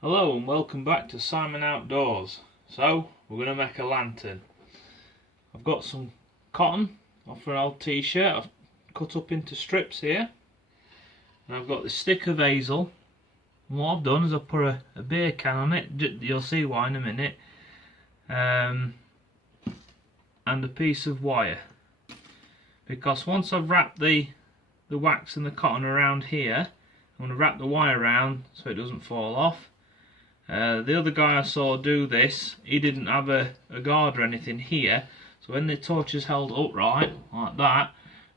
Hello and welcome back to Simon Outdoors. So, we're going to make a lantern. I've got some cotton off an old t-shirt I've cut up into strips here. And I've got this stick of hazel. And what I've done is I've put a beer can on it, you'll see why in a minute. And a piece of wire. Because once I've wrapped the wax and the cotton around here, I'm going to wrap the wire around so it doesn't fall off. The other guy I saw do this, he didn't have a guard or anything here, so when the torch is held upright like that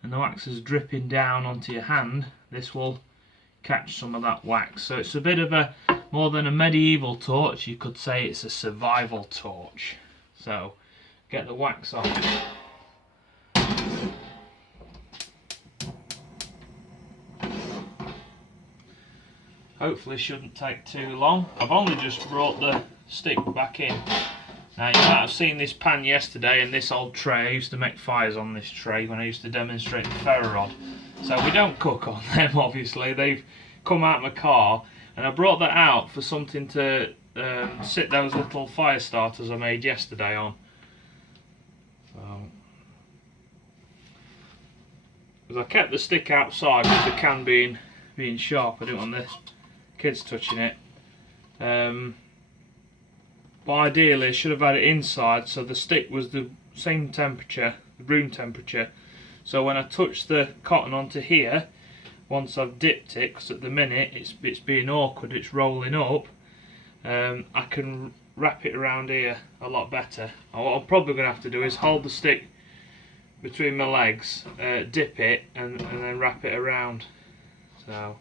and the wax is dripping down onto your hand, this will catch some of that wax. So it's a bit of a, more than a medieval torch, you could say it's a survival torch. So get the wax off. Hopefully shouldn't take too long. I've only just brought the stick back in. Now you might have seen this pan yesterday and this old tray. I used to make fires on this tray when I used to demonstrate the ferro rod. So we don't cook on them obviously, they've come out of my car. And I brought that out for something to sit those little fire starters I made yesterday on. Because I kept the stick outside with the can being sharp. I didn't want the kids touching it, but ideally I should have had it inside so the stick was the same temperature, the room temperature, so when I touch the cotton onto here, once I've dipped it, because at the minute it's being awkward, it's rolling up, I can wrap it around here a lot better. What I'm probably going to have to do is hold the stick between my legs, dip it and then wrap it around. So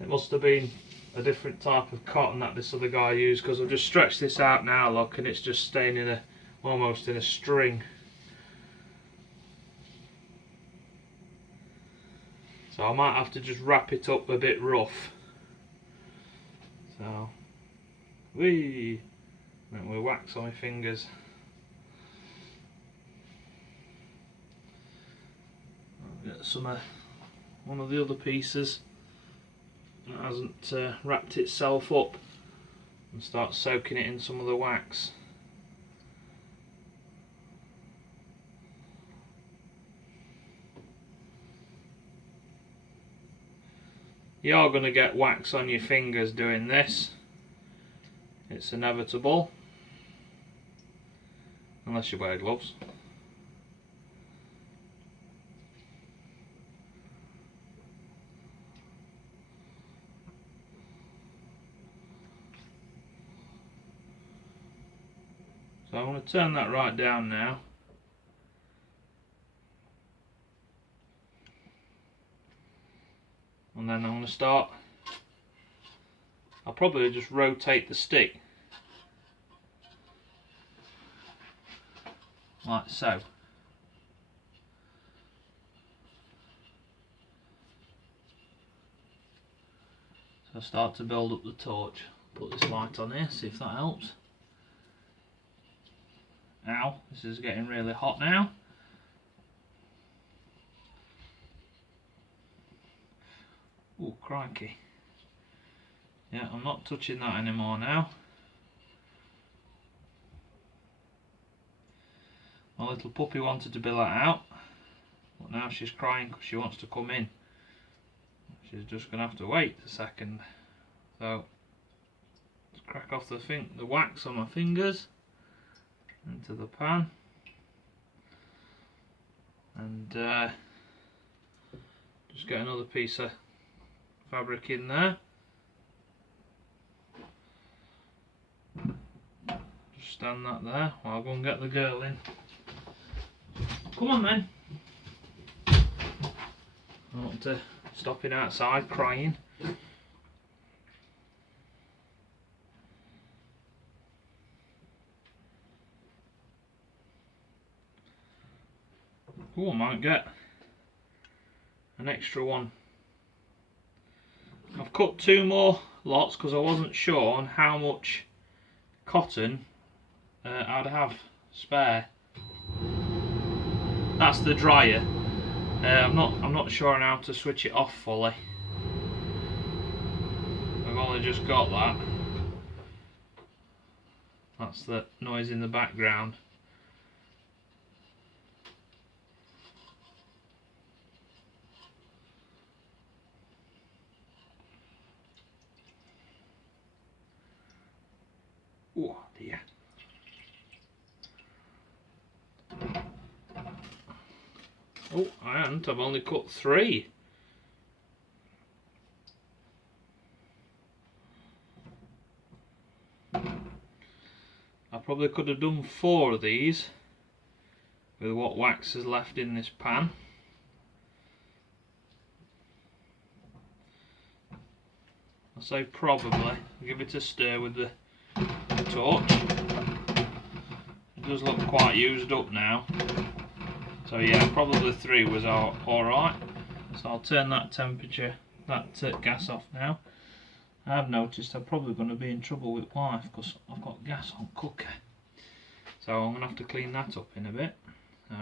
it must have been a different type of cotton that this other guy used, because I've just stretched this out now, look, and it's just staying in almost in a string. So I might have to just wrap it up a bit rough. So, wee, and we'll wax on my fingers. I'll get some one of the other pieces that hasn't wrapped itself up and start soaking it in some of the wax. You are going to get wax on your fingers doing this, it's inevitable, unless you wear gloves. So I'm going to turn that right down now. And then I'm going to start, I'll probably just rotate the stick. Like so. So I start to build up the torch. Put this light on here, see if that helps. Ow, this is getting really hot now. Oh, crikey. Yeah, I'm not touching that anymore now. My little puppy wanted to be let out, but now she's crying because she wants to come in. She's just going to have to wait a second. So, let's crack off the wax on my fingers into the pan, and just get another piece of fabric in there. Just stand that there while I go and get the girl in. Come on then. I don't want to stopping outside crying. Oh, I might get an extra one. I've cut 2 more lots because I wasn't sure on how much cotton I'd have spare. That's the dryer. I'm not sure on how to switch it off fully. only just got that. That's the noise in the background. Oh dear. Oh, I haven't. I've only cut 3. I probably could have done 4 of these with what wax is left in this pan. I say probably. Give it a stir with the torch. It does look quite used up now. So yeah, probably 3 was alright. So I'll turn that gas off now. I have noticed I'm probably going to be in trouble with wife because I've got gas on cooker. So I'm going to have to clean that up in a bit. So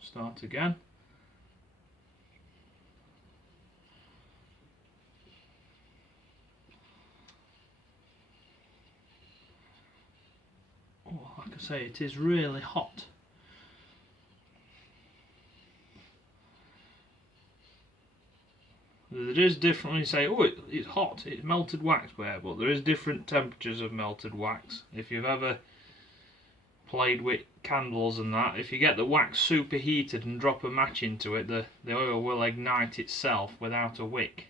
start again. Oh, like I say, it is really hot. There is different, when you say, oh, it's hot, it's melted wax, but there is different temperatures of melted wax. If you've ever played with candles and that, if you get the wax superheated and drop a match into it, the oil will ignite itself without a wick.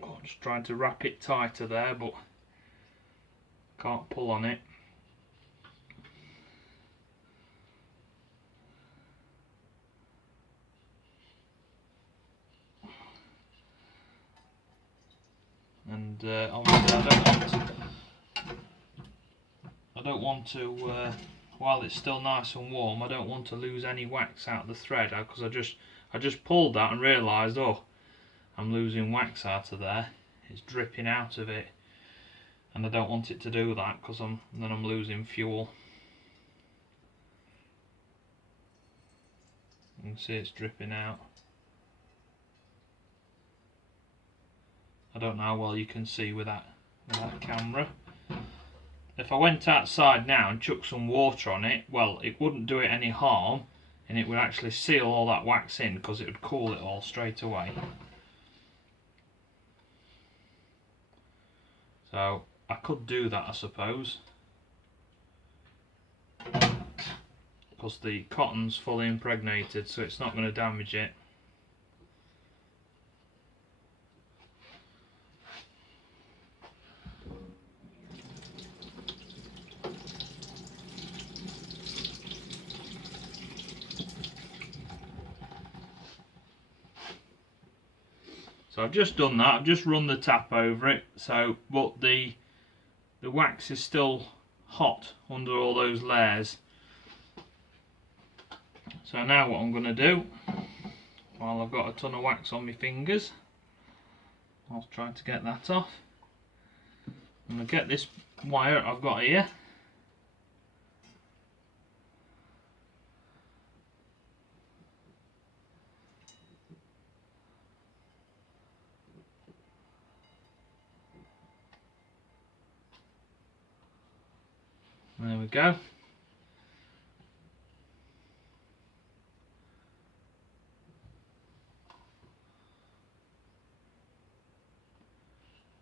Oh, I'm just trying to wrap it tighter there, but can't pull on it. And obviously I don't want to while it's still nice and warm, I don't want to lose any wax out of the thread, because I just pulled that and realised, oh, I'm losing wax out of there. It's dripping out of it, and I don't want it to do that because then I'm losing fuel. You can see it's dripping out. I don't know how well you can see with that camera. If I went outside now and chucked some water on it, well, it wouldn't do it any harm, and it would actually seal all that wax in because it would cool it all straight away. So I could do that, I suppose, because the cotton's fully impregnated, so it's not going to damage it. So I've just done that. I've just run the tap over it. So, but the wax is still hot under all those layers. So now what I'm going to do, while I've got a ton of wax on my fingers, I'll try to get that off. I'm going to get this wire I've got here. There we go.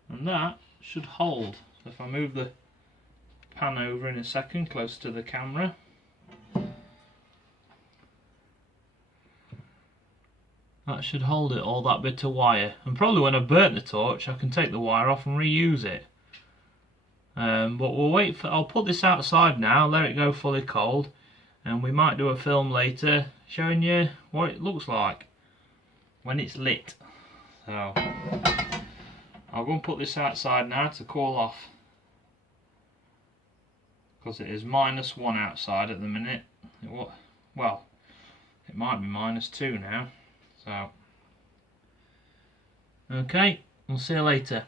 And that should hold. So if I move the pan over in a second, close to the camera, that should hold it, all that bit of wire. And probably when I've burnt the torch, I can take the wire off and reuse it. But we'll wait for, I'll put this outside now, let it go fully cold, and we might do a film later showing you what it looks like when it's lit. So I'll go and put this outside now to cool off, because it is -1 outside at the minute. Well, it might be -2 now. So okay, we'll see you later.